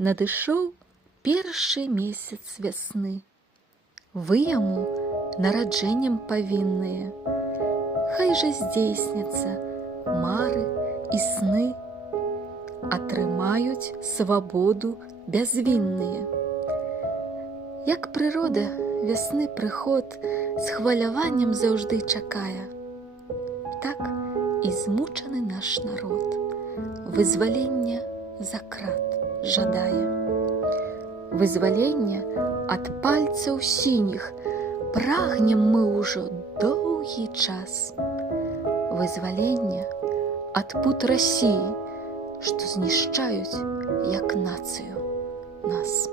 Надышоў першы месяц вясны. Вы яму нараджэннем павінныя. Хай жа здзейсняцца мары і сны, атрымаюць свабоду бязвінныя. Як прырода вясны прыход з хваляваннем заўжды чакае, так і змучаны наш народ вызвалення за крат жадае. Вызвалення ад пальцаў сініх прагнем мы ўжо доўгі час. Вызвалення ад пут Расіі, што знішчаюць як нацыю нас.